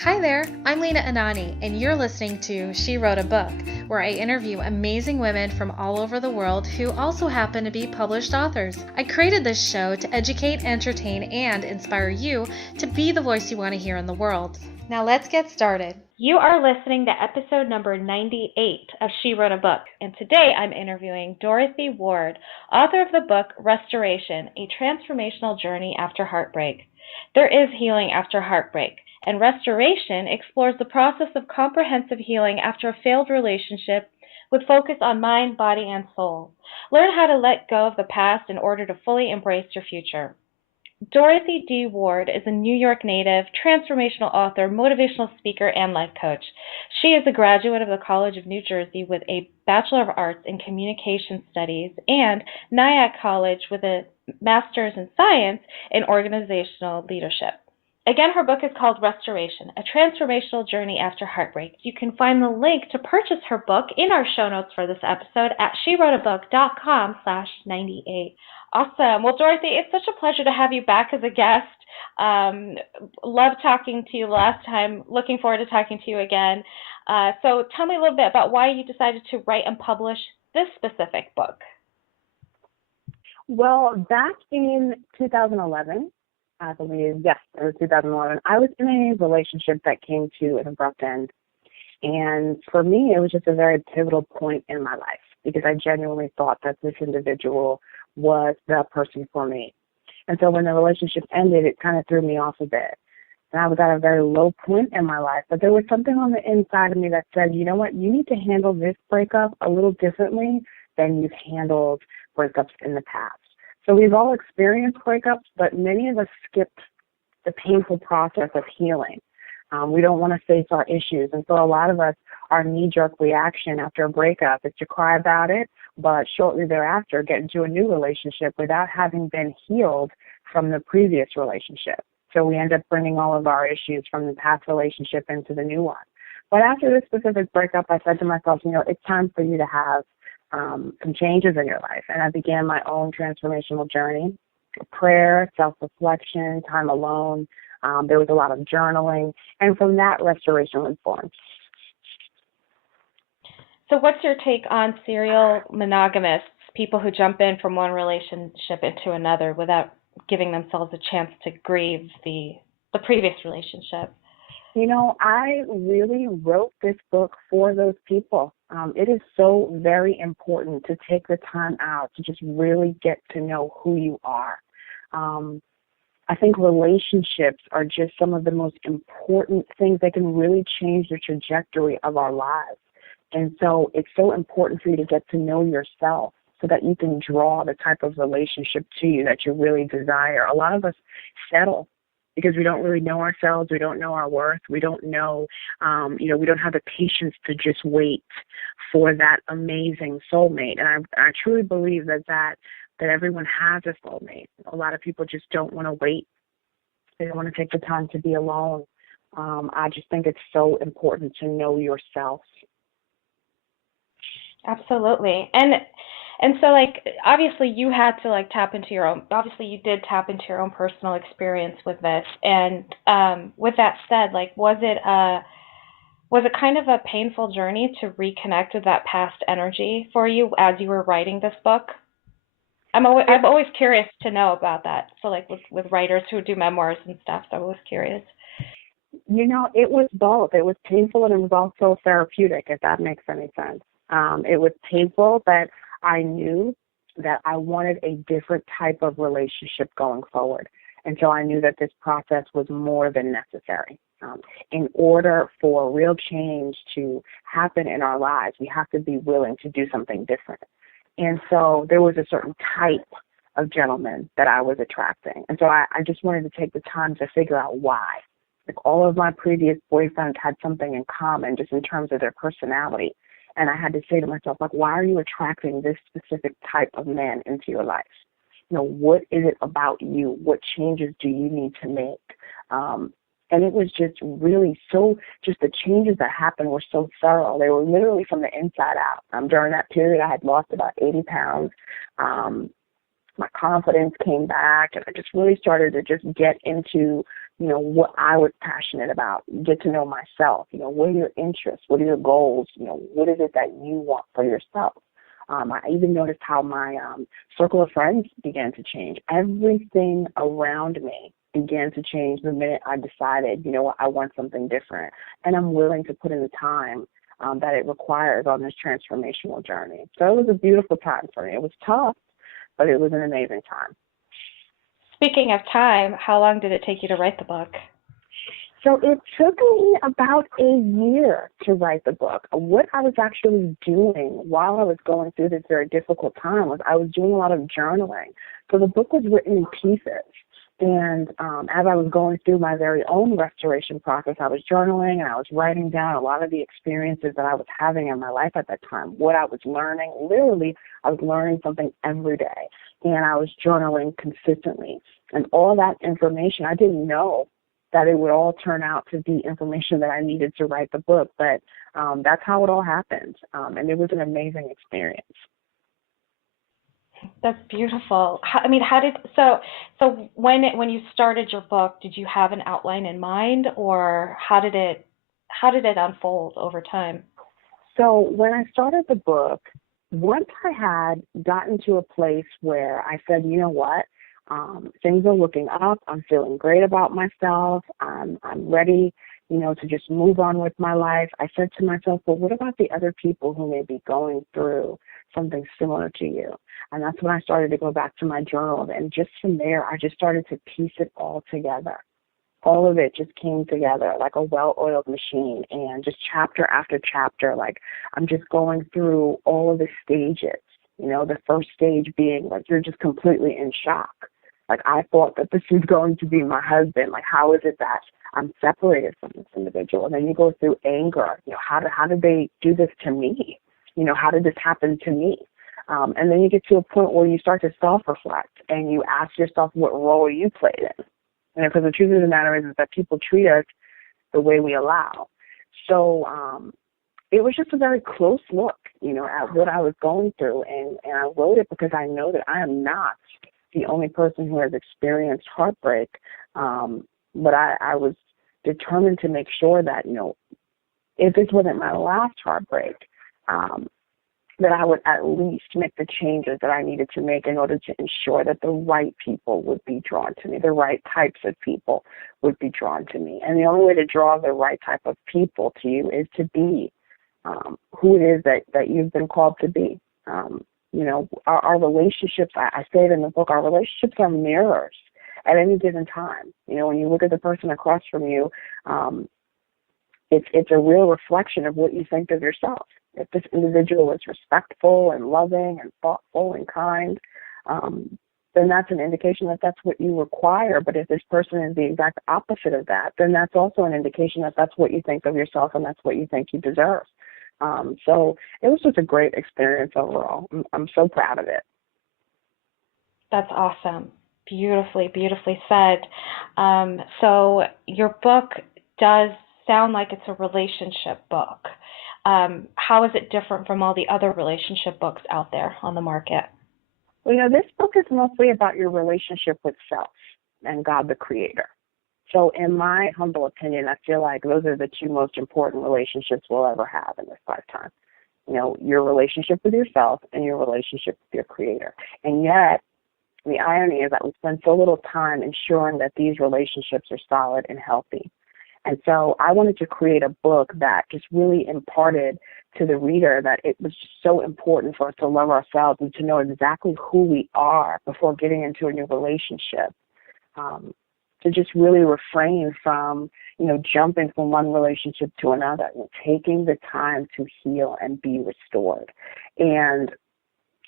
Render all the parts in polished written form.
Hi there, I'm Lena Anani, and you're listening to She Wrote a Book, where I interview amazing women from all over the world who also happen to be published authors. I created this show to educate, entertain, and inspire you to be the voice you want to hear in the world. Now let's get started. You are listening to episode number 98 of She Wrote a Book, and today I'm interviewing Dorothy Ward, author of the book Restoration, A Transformational Journey After Heartbreak. There is healing after heartbreak, and Restoration explores the process of comprehensive healing after a failed relationship with focus on mind, body, and soul. Learn how to let go of the past in order to fully embrace your future. Dorothy D Ward is a New York native, transformational author, motivational speaker, and life coach. She is a graduate of the College of New Jersey with a Bachelor of Arts in Communication Studies and Nyack College with a Master's in Science in Organizational Leadership. Again, her book is called Restoration, A Transformational Journey After Heartbreak. You can find the link to purchase her book in our show notes for this episode at SheWroteABook.com/98. Awesome. Well, Dorothy, it's such a pleasure to have you back as a guest. Love talking to you last time. Looking forward to talking to you again. So tell me a little bit about why you decided to write and publish this specific book. Well, back in 2011, I believe, yes, it was 2011, I was in a relationship that came to an abrupt end. And for me, it was just a very pivotal point in my life because I genuinely thought that this individual was the person for me. And so when the relationship ended, it kind of threw me off a bit. And I was at a very low point in my life, but there was something on the inside of me that said, you know what, you need to handle this breakup a little differently than you've handled breakups in the past. So we've all experienced breakups, but many of us skipped the painful process of healing. We don't want to face our issues. And so a lot of us, our knee-jerk reaction after a breakup is to cry about it, but shortly thereafter get into a new relationship without having been healed from the previous relationship. So we end up bringing all of our issues from the past relationship into the new one. But after this specific breakup, I said to myself, it's time for you to have some changes in your life. And I began my own transformational journey, prayer, self-reflection, time alone. There was a lot of journaling. And from that, restoration was born. So what's your take on serial monogamists, people who jump in from one relationship into another without giving themselves a chance to grieve the previous relationship? I really wrote this book for those people. It is so very important to take the time out to just really get to know who you are. I think relationships are just some of the most important things that can really change the trajectory of our lives. And so it's so important for you to get to know yourself so that you can draw the type of relationship to you that you really desire. A lot of us settle because we don't really know ourselves, we don't know our worth, we don't know, we don't have the patience to just wait for that amazing soulmate. And I truly believe that everyone has a soulmate. A lot of people just don't want to wait. They don't want to take the time to be alone. I just think it's so important to know yourself. Absolutely. And so, obviously you had to, tap into your own, obviously you did tap into your own personal experience with this. And with that said, was it kind of a painful journey to reconnect with that past energy for you as you were writing this book? I'm always curious to know about that. So, with writers who do memoirs and stuff, so I'm always curious. It was both. It was painful and it was also therapeutic, if that makes any sense. It was painful, but I knew that I wanted a different type of relationship going forward. And so I knew that this process was more than necessary. In order for real change to happen in our lives, we have to be willing to do something different. And so there was a certain type of gentleman that I was attracting. And so I just wanted to take the time to figure out why. All of my previous boyfriends had something in common just in terms of their personality. And I had to say to myself, why are you attracting this specific type of man into your life? What is it about you? What changes do you need to make? And it was just really just the changes that happened were so thorough. They were literally from the inside out. During that period, I had lost about 80 pounds. My confidence came back, and I just really started to just get into what I was passionate about, get to know myself, what are your interests, what are your goals, what is it that you want for yourself. I even noticed how my circle of friends began to change. Everything around me began to change the minute I decided, I want something different, and I'm willing to put in the time that it requires on this transformational journey. So it was a beautiful time for me. It was tough, but it was an amazing time. Speaking of time, how long did it take you to write the book? So it took me about a year to write the book. What I was actually doing while I was going through this very difficult time was I was doing a lot of journaling. So the book was written in pieces. And as I was going through my very own restoration process, I was journaling and I was writing down a lot of the experiences that I was having in my life at that time, what I was learning. Literally, I was learning something every day, and I was journaling consistently. And all that information, I didn't know that it would all turn out to be information that I needed to write the book, but that's how it all happened, and it was an amazing experience. That's beautiful. So when you started your book, did you have an outline in mind, or how did it unfold over time? So when I started the book, once I had gotten to a place where I said, you know what, things are looking up. I'm feeling great about myself. I'm ready, to just move on with my life. I said to myself, well, what about the other people who may be going through something similar to you? And that's when I started to go back to my journal. And just from there, I just started to piece it all together. All of it just came together like a well-oiled machine, and just chapter after chapter, like I'm just going through all of the stages. The first stage being like you're just completely in shock. Like, I thought that this was going to be my husband. Like, how is it that I'm separated from this individual? And then you go through anger. How did they do this to me? How did this happen to me? And then you get to a point where you start to self-reflect and you ask yourself what role you played in. And because the truth of the matter is that people treat us the way we allow. So it was just a very close look, at what I was going through. And I wrote it because I know that I am not the only person who has experienced heartbreak. But I was determined to make sure that, if this wasn't my last heartbreak, that I would at least make the changes that I needed to make in order to ensure that the right people would be drawn to me, the right types of people would be drawn to me. And the only way to draw the right type of people to you is to be who it is that you've been called to be. Our relationships, I say it in the book, our relationships are mirrors at any given time. When you look at the person across from you, it's a real reflection of what you think of yourself. If this individual is respectful and loving and thoughtful and kind, then that's an indication that that's what you require. But if this person is the exact opposite of that, then that's also an indication that that's what you think of yourself and that's what you think you deserve. So it was just a great experience overall. I'm so proud of it. That's awesome. Beautifully, beautifully said. So your book does sound like it's a relationship book. How is it different from all the other relationship books out there on the market? Well, this book is mostly about your relationship with self and God the Creator. So in my humble opinion, I feel like those are the two most important relationships we'll ever have in this lifetime. Your relationship with yourself and your relationship with your Creator. And yet, the irony is that we spend so little time ensuring that these relationships are solid and healthy. And so I wanted to create a book that just really imparted to the reader that it was just so important for us to love ourselves and to know exactly who we are before getting into a new relationship. To just really refrain from, jumping from one relationship to another, taking the time to heal and be restored. And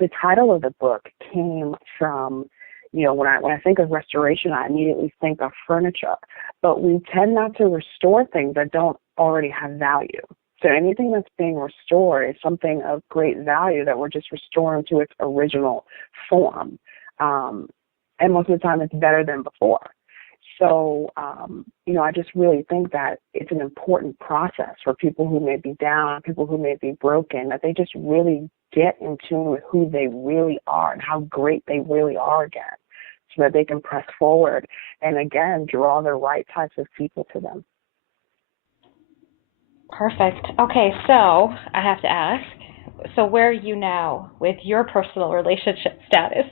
the title of the book came from, when I think of restoration, I immediately think of furniture. But we tend not to restore things that don't already have value. So anything that's being restored is something of great value that we're just restoring to its original form. And most of the time it's better than before. So, I just really think that it's an important process for people who may be down, people who may be broken, that they just really get in tune with who they really are and how great they really are again. so that they can press forward and, again, draw the right types of people to them. Perfect. Okay, so I have to ask, so where are you now with your personal relationship status?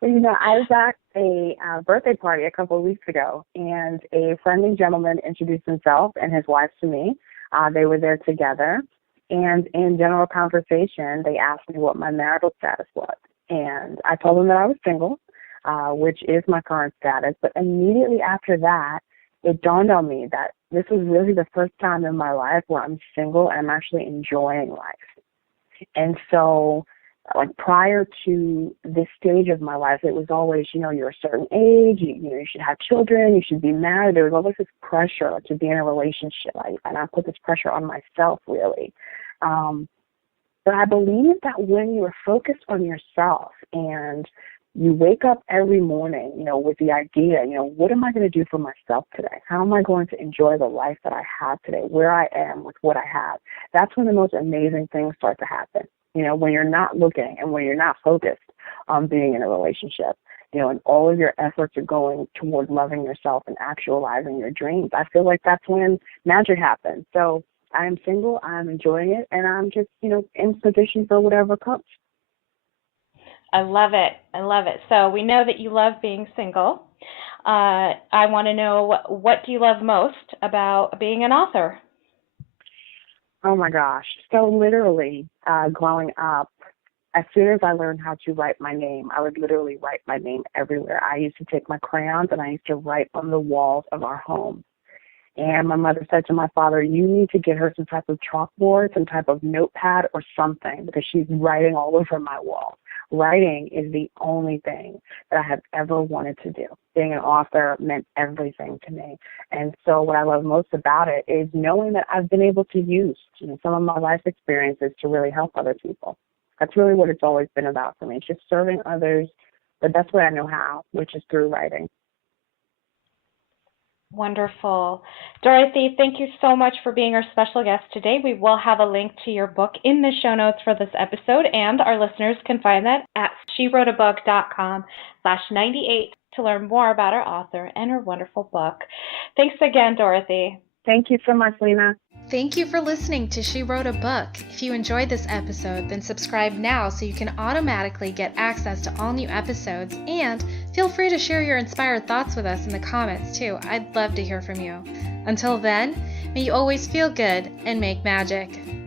Well, I was at a birthday party a couple of weeks ago, and a friendly gentleman introduced himself and his wife to me. They were there together, and in general conversation, they asked me what my marital status was. And I told them that I was single, which is my current status. But immediately after that, it dawned on me that this was really the first time in my life where I'm single and I'm actually enjoying life. And so, like, prior to this stage of my life, it was always, you're a certain age, you should have children, you should be married. There was always this pressure to be in a relationship, and I put this pressure on myself, really. But I believe that when you're focused on yourself and you wake up every morning, with the idea, what am I going to do for myself today? How am I going to enjoy the life that I have today, where I am with what I have? That's when the most amazing things start to happen. When you're not looking and when you're not focused on being in a relationship, and all of your efforts are going toward loving yourself and actualizing your dreams, I feel like that's when magic happens. So I am single, I'm enjoying it, and I'm just, in position for whatever comes. I love it. I love it. So we know that you love being single. I want to know, what do you love most about being an author? Oh, my gosh. So literally, growing up, as soon as I learned how to write my name, I would literally write my name everywhere. I used to take my crayons and I used to write on the walls of our home. And my mother said to my father, you need to get her some type of chalkboard, some type of notepad or something, because she's writing all over my wall. Writing is the only thing that I have ever wanted to do. Being an author meant everything to me. And so what I love most about it is knowing that I've been able to use some of my life experiences to really help other people. That's really what it's always been about for me. It's just serving others the best way I know how, which is through writing. Wonderful. Dorothy, thank you so much for being our special guest today. We will have a link to your book in the show notes for this episode, and our listeners can find that at SheWroteABook.com/98 to learn more about our author and her wonderful book. Thanks again, Dorothy. Thank you so much, Lena. Thank you for listening to She Wrote a Book. If you enjoyed this episode, then subscribe now so you can automatically get access to all new episodes, and feel free to share your inspired thoughts with us in the comments too. I'd love to hear from you. Until then, may you always feel good and make magic.